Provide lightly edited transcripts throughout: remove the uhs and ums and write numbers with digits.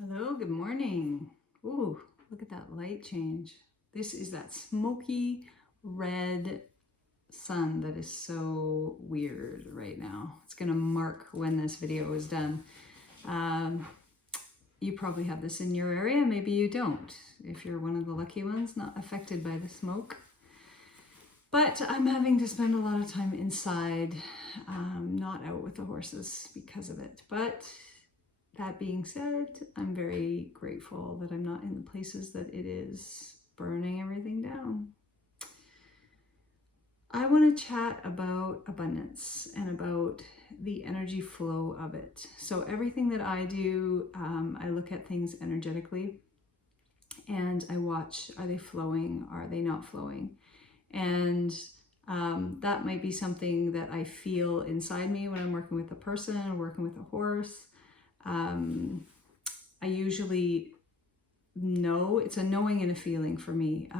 Hello, good morning. Ooh, look at that light change. This is that smoky red sun that is so weird right now. It's gonna mark when this video is done. Um, you probably have this in your area, maybe you don't. If you're one of the lucky ones not affected by the smoke. But I'm having to spend a lot of time inside, not out with the horses because of it. But that being said, I'm very grateful that I'm not in the places that it is burning everything down. I want to chat about abundance and about the energy flow of it. So, everything that I do, I look at things energetically and I watch, are they flowing? Are they not flowing? And that might be something that I feel inside me when I'm working with a person or working with a horse. I usually know, it's a knowing and a feeling for me,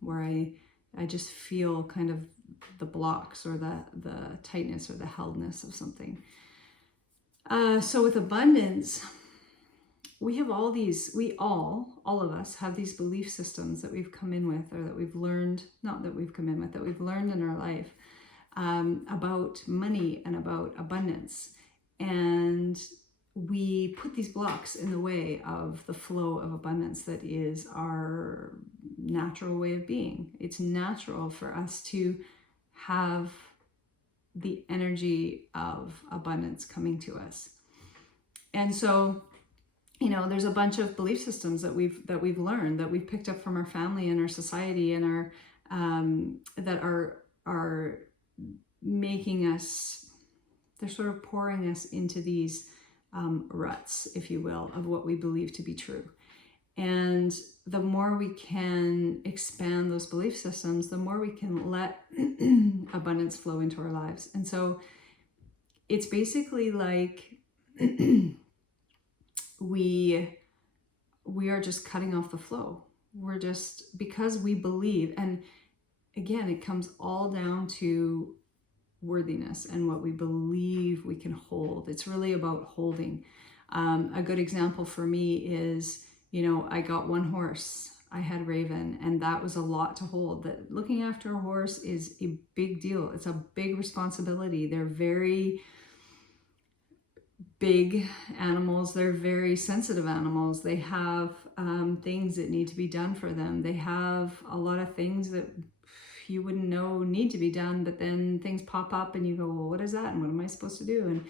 where I just feel kind of the blocks or the tightness or the heldness of something. So with abundance, we have all of us have these belief systems that we've come in with, or that we've learned, not that we've come in with, that we've learned in our life, about money and about abundance. And we put these blocks in the way of the flow of abundance that is our natural way of being. It's natural for us to have the energy of abundance coming to us. And so, there's a bunch of belief systems that we've learned, that we've picked up from our family and our society and our that are making us, they're sort of pouring us into these ruts, if you will, of what we believe to be true. And the more we can expand those belief systems, the more we can let abundance flow into our lives. And so it's basically like we are just cutting off the flow. We're just, because we believe, and again, it comes all down to worthiness and what we believe we can hold. It's really about holding. A good example for me is, I got one horse. I had Raven, and that was a lot to hold. That looking after a horse is a big deal. It's a big responsibility. They're very big animals. They're very sensitive animals. They have things that need to be done for them. They have a lot of things that you wouldn't know need to be done, but then things pop up and you go, well, what is that? And what am I supposed to do? And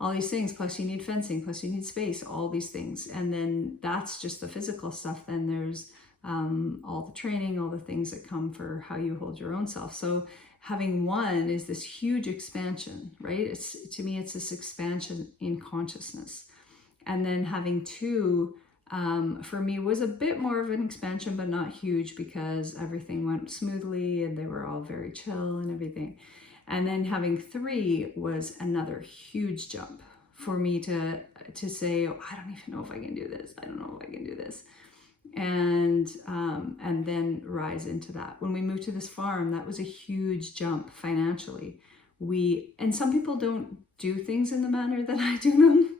all these things, plus you need fencing, plus you need space, all these things. And then that's just the physical stuff. Then there's all the training, all the things that come for how you hold your own self. So having one is this huge expansion, right? To me, it's this expansion in consciousness. And then having two, for me, was a bit more of an expansion, but not huge, because everything went smoothly and they were all very chill and everything. And then having three was another huge jump for me to say, oh, I don't even know if I can do this. I don't know if I can do this. And then rise into that. When we moved to this farm, that was a huge jump financially. And some people don't do things in the manner that I do them.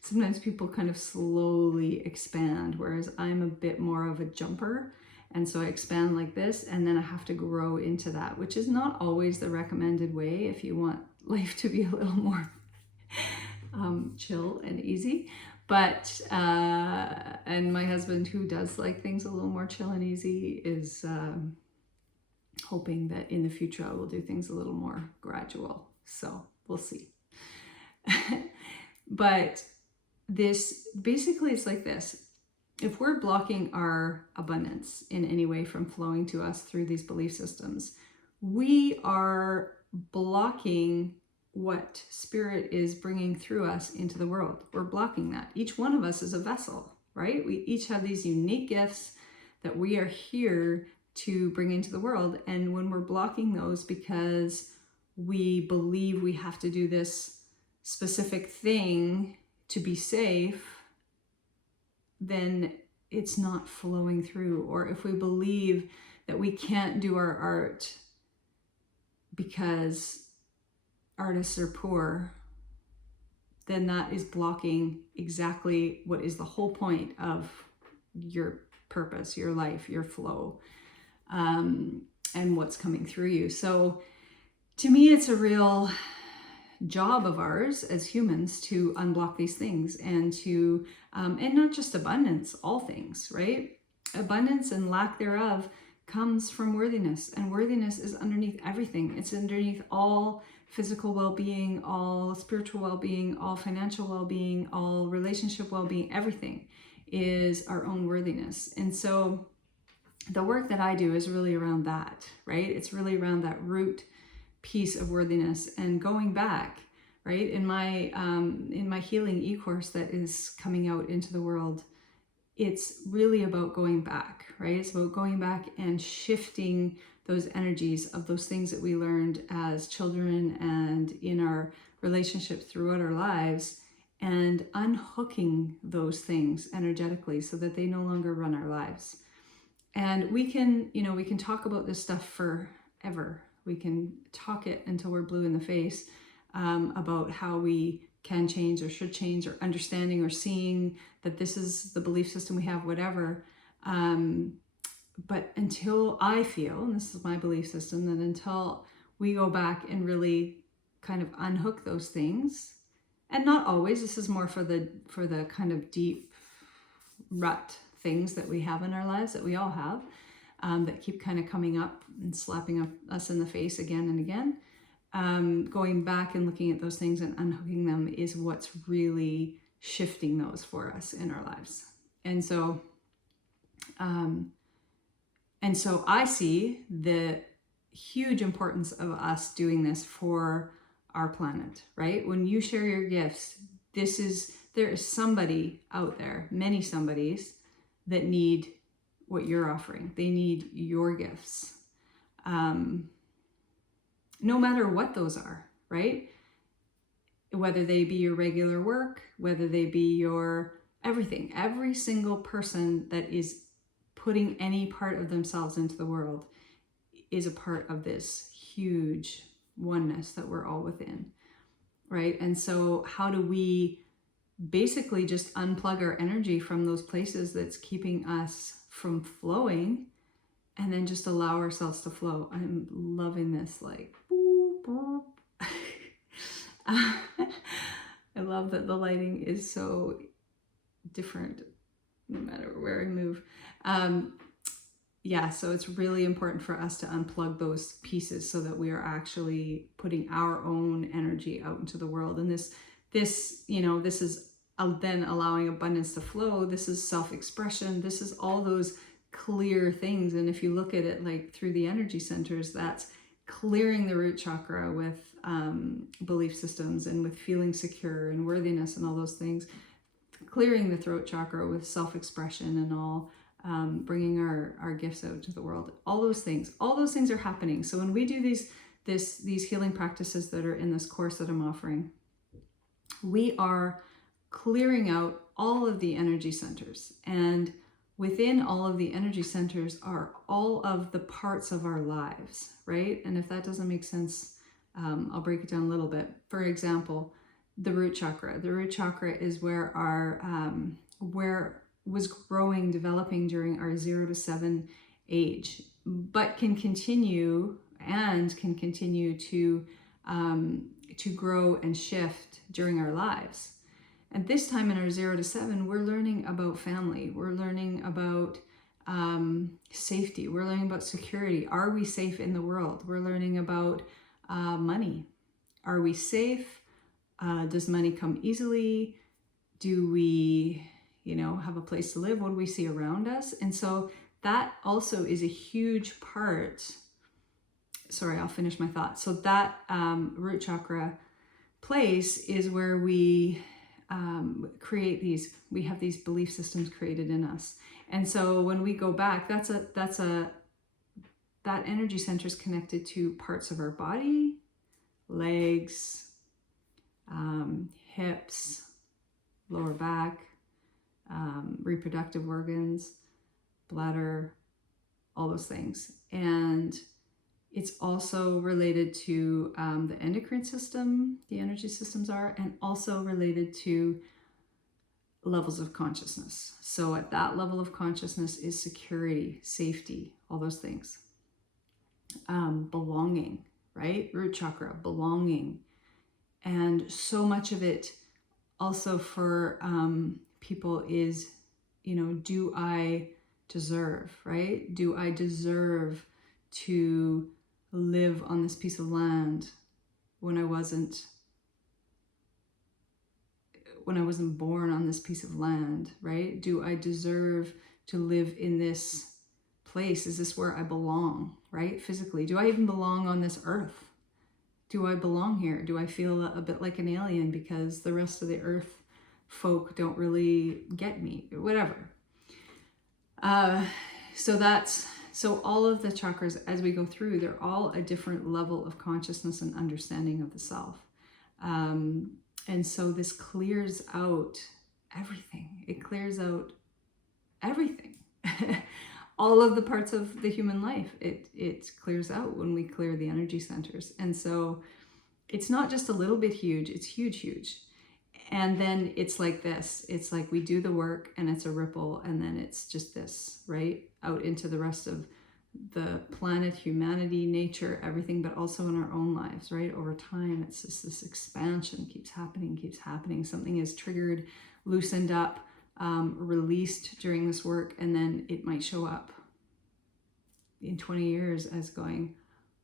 Sometimes people kind of slowly expand, whereas I'm a bit more of a jumper. And so I expand like this, and then I have to grow into that, which is not always the recommended way if you want life to be a little more chill and easy. But, and my husband, who does like things a little more chill and easy, is hoping that in the future I will do things a little more gradual. So we'll see. But this, basically, it's like this. If we're blocking our abundance in any way from flowing to us through these belief systems, we are blocking what spirit is bringing through us into the world. We're blocking that. Each one of us is a vessel, right? We each have these unique gifts that we are here to bring into the world. And when we're blocking those because we believe we have to do this specific thing to be safe, then it's not flowing through. Or if we believe that we can't do our art because artists are poor, then that is blocking exactly what is the whole point of your purpose, your life, your flow, and what's coming through you. So to me, it's a real job of ours as humans to unblock these things and to, and not just abundance, all things, right? Abundance and lack thereof comes from worthiness, and worthiness is underneath everything. It's underneath all physical well-being, all spiritual well-being, all financial well-being, all relationship well-being. Everything is our own worthiness. And so the work that I do is really around that, right? It's really around that root piece of worthiness and going back, right? In my healing e-course that is coming out into the world, it's really about going back, right? It's about going back and shifting those energies of those things that we learned as children and in our relationships throughout our lives, and unhooking those things energetically so that they no longer run our lives. And we can talk about this stuff forever. We can talk it until we're blue in the face, about how we can change or should change, or understanding or seeing that this is the belief system we have, whatever. But until I feel, and this is my belief system, that until we go back and really kind of unhook those things, and not always, this is more for the kind of deep rut things that we have in our lives, that we all have, that keep kind of coming up and slapping us in the face again and again. Going back and looking at those things and unhooking them is what's really shifting those for us in our lives. And so I see the huge importance of us doing this for our planet, right? When you share your gifts, there is somebody out there, many somebodies, that need what you're offering. They need your gifts. No matter what those are, right? Whether they be your regular work, whether they be your everything, every single person that is putting any part of themselves into the world is a part of this huge oneness that we're all within, right? And so how do we basically just unplug our energy from those places that's keeping us from flowing, and then just allow ourselves to flow? I'm loving this, like, boop, boop. I love that the lighting is so different no matter where I move. So it's really important for us to unplug those pieces so that we are actually putting our own energy out into the world. And this is then allowing abundance to flow. This is self-expression. This is all those clear things. And if you look at it like through the energy centers, that's clearing the root chakra with belief systems and with feeling secure and worthiness and all those things. Clearing the throat chakra with self-expression and all, bringing our gifts out to the world. All those things are happening. So when we do these healing practices that are in this course that I'm offering, we are clearing out all of the energy centers. And within all of the energy centers are all of the parts of our lives, right? And if that doesn't make sense, I'll break it down a little bit. For example, the root chakra. The root chakra is where where was growing, developing during our 0 to 7 age, but can continue to grow and shift during our lives. And this time in our 0 to 7, we're learning about family. We're learning about safety. We're learning about security. Are we safe in the world? We're learning about money. Are we safe? Does money come easily? Do we, have a place to live? What do we see around us? And so that also is a huge part. Sorry, I'll finish my thought. So that root chakra place is where we we have these belief systems created in us. And so when we go back, that energy center is connected to parts of our body, legs, hips, lower back, reproductive organs, bladder, all those things. And It's also related to the endocrine system, the energy systems are, and also related to levels of consciousness. So at that level of consciousness is security, safety, all those things. Belonging, right? Root chakra, belonging. And so much of it also for people is, do I deserve, right? Do I deserve to live on this piece of land when I wasn't born on this piece of land, right? Do I deserve to live in this place? Is this where I belong, right? Physically, do I even belong on this earth? Do I belong here? Do I feel a bit like an alien because the rest of the earth folk don't really get me? Whatever. So all of the chakras, as we go through, they're all a different level of consciousness and understanding of the self. And so this clears out everything. It clears out everything. All of the parts of the human life. It clears out when we clear the energy centers. And so it's not just a little bit huge, it's huge, huge. And then it's like this. It's like we do the work and it's a ripple, and then it's just this, right? Out into the rest of the planet, humanity, nature, everything, but also in our own lives, right? Over time, it's just this expansion keeps happening. Something is triggered, loosened up, released during this work, and then it might show up in 20 years as going,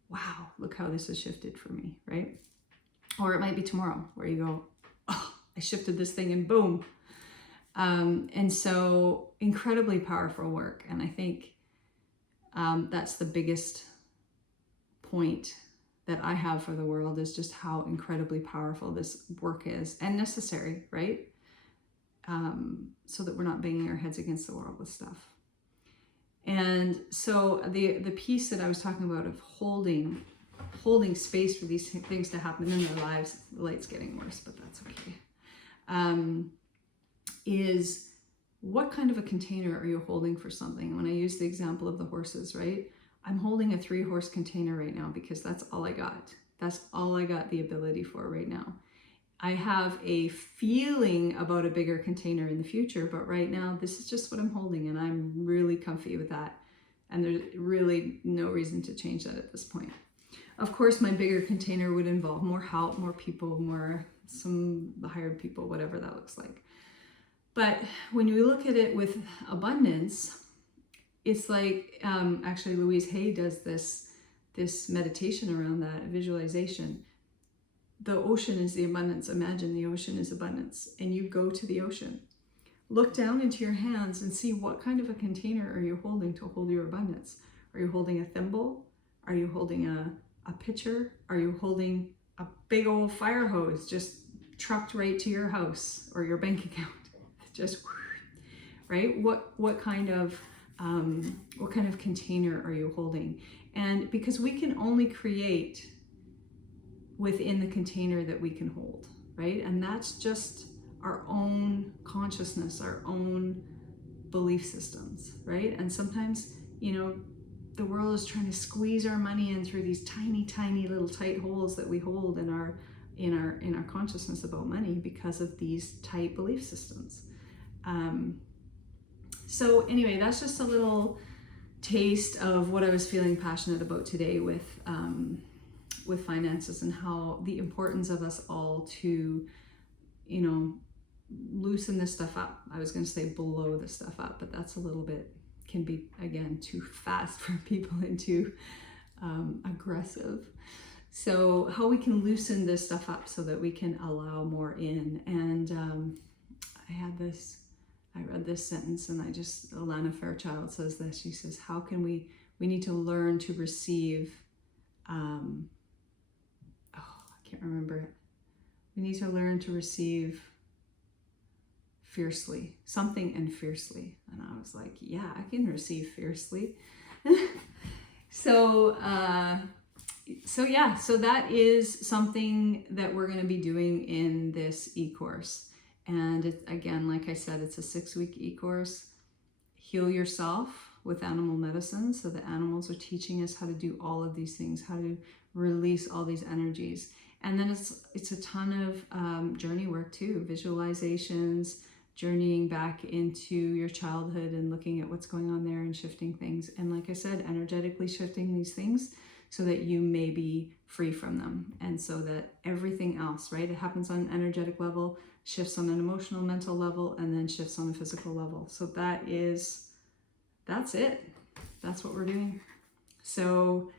wow, look how this has shifted for me, right? Or it might be tomorrow where you go, oh, I shifted this thing and boom. And so incredibly powerful work. And I think that's the biggest point that I have for the world, is just how incredibly powerful this work is and necessary, right? So that we're not banging our heads against the wall with stuff. And so the piece that I was talking about of holding space for these things to happen in their lives, the light's getting worse, but that's okay, is what kind of a container are you holding for something? When I use the example of the horses, right? I'm holding a 3-horse container right now because that's all I got. That's all I got the ability for right now. I have a feeling about a bigger container in the future, but right now this is just what I'm holding, and I'm really comfy with that. And there's really no reason to change that at this point. Of course, my bigger container would involve more help, more people, some hired people, whatever that looks like. But when you look at it with abundance, it's like, actually Louise Hay does this meditation around that, visualization. The ocean is the abundance. Imagine the ocean is abundance, and you go to the ocean. Look down into your hands and see what kind of a container are you holding to hold your abundance. Are you holding a thimble? Are you holding a pitcher? Are you holding a big old fire hose just trucked right to your house or your bank account? Just right? What kind of container are you holding? And because we can only create within the container that we can hold, right? And that's just our own consciousness, our own belief systems, right? And sometimes, the world is trying to squeeze our money in through these tiny, tiny little tight holes that we hold in our consciousness about money because of these tight belief systems. So anyway, that's just a little taste of what I was feeling passionate about today with finances, and how the importance of us all to, loosen this stuff up. I was going to say blow this stuff up, but that's a little bit, can be, again, too fast for people and too aggressive. So how we can loosen this stuff up so that we can allow more in. And I read this sentence, and Alana Fairchild says this. She says, how can we need to learn to receive, I can't remember it. We need to learn to receive fiercely, something, and fiercely. And I was like, yeah, I can receive fiercely. So that is something that we're going to be doing in this e-course. And again, like I said, it's a 6-week e-course. Heal yourself, with animal medicine. So the animals are teaching us how to do all of these things, how to release all these energies. And then it's a ton of journey work too, visualizations, journeying back into your childhood and looking at what's going on there and shifting things. And like I said, energetically shifting these things so that you may be free from them. And so that everything else, right? It happens on an energetic level, shifts on an emotional, mental level, and then shifts on a physical level. So that's it. That's what we're doing. So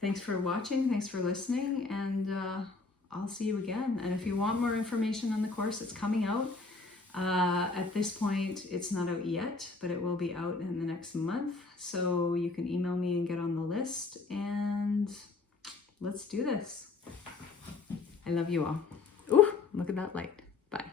thanks for watching. Thanks for listening. And I'll see you again. And if you want more information on the course, it's coming out. At this point, it's not out yet, but it will be out in the next month. So you can email me and get on the list, and let's do this. I love you all. Ooh, look at that light. Bye.